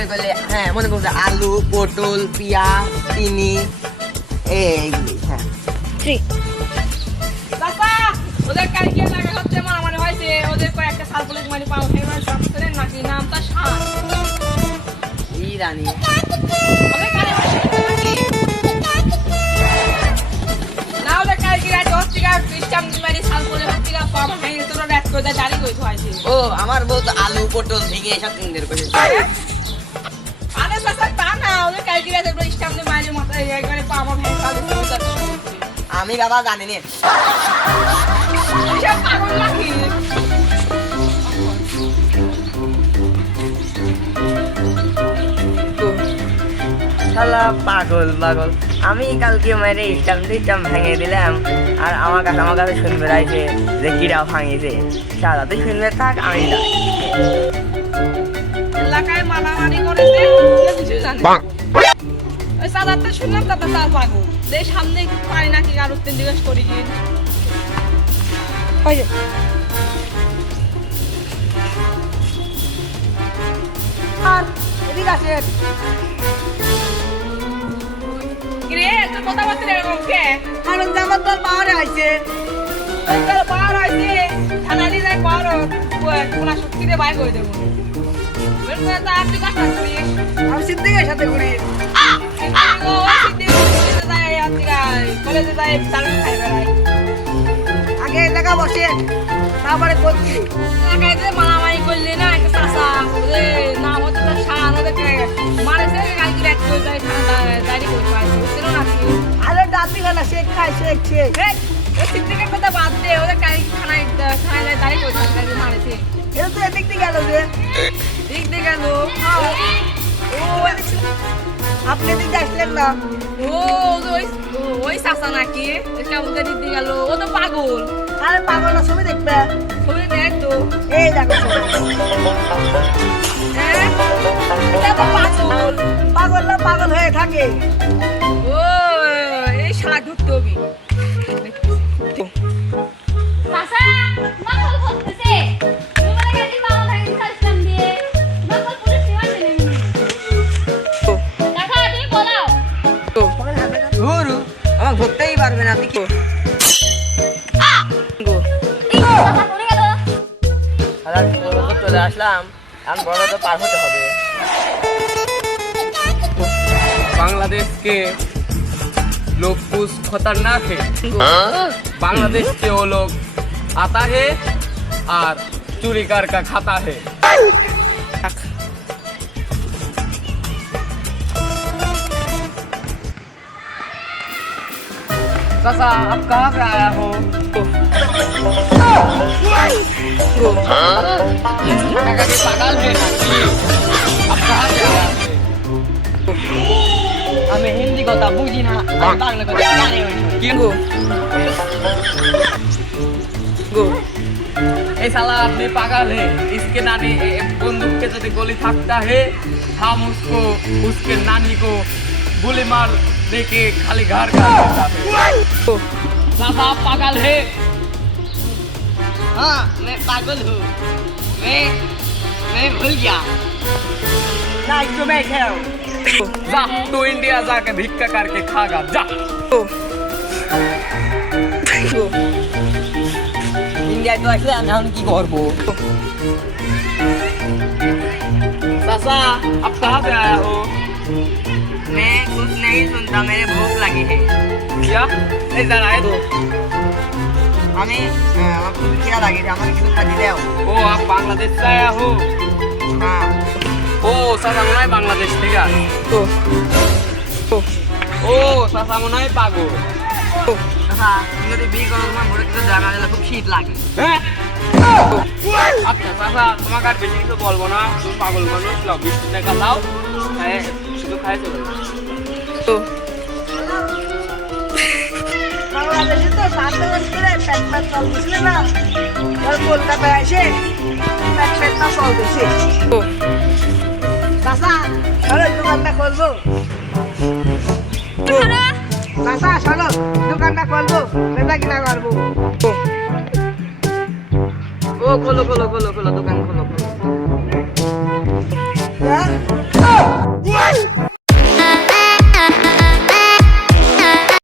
করে গেলে হ্যাঁ মনে করছে আলু পটল পেঁয়াজ চিনি এইগুলি হ্যাঁ। থ্রি ওদের কালকে লাগা হচ্ছে মারামারি হয়েছে ওদের কয়েকটা সাল পুলিশ পাও সব নাকি নাকি না ওদের কালকে রাত হচ্ছে গা খ্রিস্টান মারি সাল পুলিশ হচ্ছে গা পাও ভেঙে তোরা রাত করে জারি করে হয়েছে ও আমার বউ তো আলু পটল ভেঙে এসব তিনদের করে আমি বাবা জানি না পাগল শালা পাগল পাগল। আমি কালকে মেরে ইস্টাম টিস্টাম ভেঙে দিলাম আর আমার কাছে আমার কাছে শুনবে রাইছে যে কিরা ভাঙিছে। শালা তুই শুনবে থাক আমি। এলাকায় মারামারি করেছে কিছু জানে না। ওই সাদারটা শুনলাম তাতে তার পাগল। দেখ সামনে পারি নাকি আর উত্তর জিজ্ঞেস করি কি ওই যে। আর এদিকে আছে। রে তোর কথাবার্তা এরকম কে? আনন্দ আমার তোর পাওয়ারে আইছে। তোর পাওয়ার হয়েছে থানালি যায় পাওয়ার কোনা শক্তিতে বাইর করে দেবো। তো আমি সিদ্দিকের সাথে ঘুরি তারপরে করছি। মারামারি করলে না একটা চাষা নাম হচ্ছে তার সার ওদেরকে মারেছে কালকে রাত করে যায় থানা দাঁড়ি করে পাইছে না আরে ডাতি খানা শেখ শেখ এই, কথা বাদ দে ওদের কালকে থানায় যায় দাঁড়ি করে কালকে মারেছে এটা তো এদিক থেকে গেল যে। দিক দিয়ে গেল। আপনি দিয়ে আসলেন না। ও ওই ওই চাষা নাকি কেমন দিক দিয়ে গেল। ও তো পাগল। আরে পাগল না ছবি দেখবে? ছবি দেখ তো। এই দেখো। হ্যাঁ? তো পাগল। পাগল না পাগল হয়ে থাকে। ও এই শালা ঢুকতে হবি চাচা নকল করতেছে। তোমার কাছে পাওয়া চলে আসলাম এখন বড় তো পার হতে হবে बांग्लादेश के लोग कुछ खतरनाक है बांग्लादेश के वो लोग आता है और चोरी कर का खाता है चाचा आप कहाँ से आया हो काका जी पागल है ना जी? आप कहाँ से आया हो? আমি হিন্দি কথা বুঝি না আমি বাংলা কথা জানি না কি গো গো ये साला अपने पागल है इसके नानी ए- ए- बंदूक के जैसे गोली थकता है हम उसको उसके नानी को गोली मार देके खाली घर का देता है साला आप पागल है हाँ मैं पागल हूँ मैं मैं भूल गया না একটু মেয়ে খেও जा तू इंडिया जाके भिक्का करके खागा जा ইন্ডিয়ায় তো আসলে আমি এখন কি করবো चाचा अब कहाँ से आया हो मैं कुछ नहीं सुनता मेरे भूख लगी है क्या इधर आए तो আমি আহ, আমার খুব খিদা লাগে আমাকে কিছু খাদি দাও ओ आप बांग्लादेश से आया हो হ্যাঁ ओ चाचा मना है बांग्लादेश ठीक है তো ओ चाचा मना है पागल হ্যাঁ তুমি যদি বিয়ে করো তোমার ঘরে কিছু জানা দিলে খুব শীত লাগে হ্যাঁ? আচ্ছা চাচা তোমাকে আর বেশি কিছু বলবো না তুমি পাগল মানুষ লাও বিশ টাকা লাও খায় শুধু খায় চলে দিন করে প্যাট প্যাট চলো চলো দোকানটা খুলবো বেচা কিনা করব ও, খোলো খোলো খোলো খোলো, দোকান খোলো খোলো। হ্যাঁ?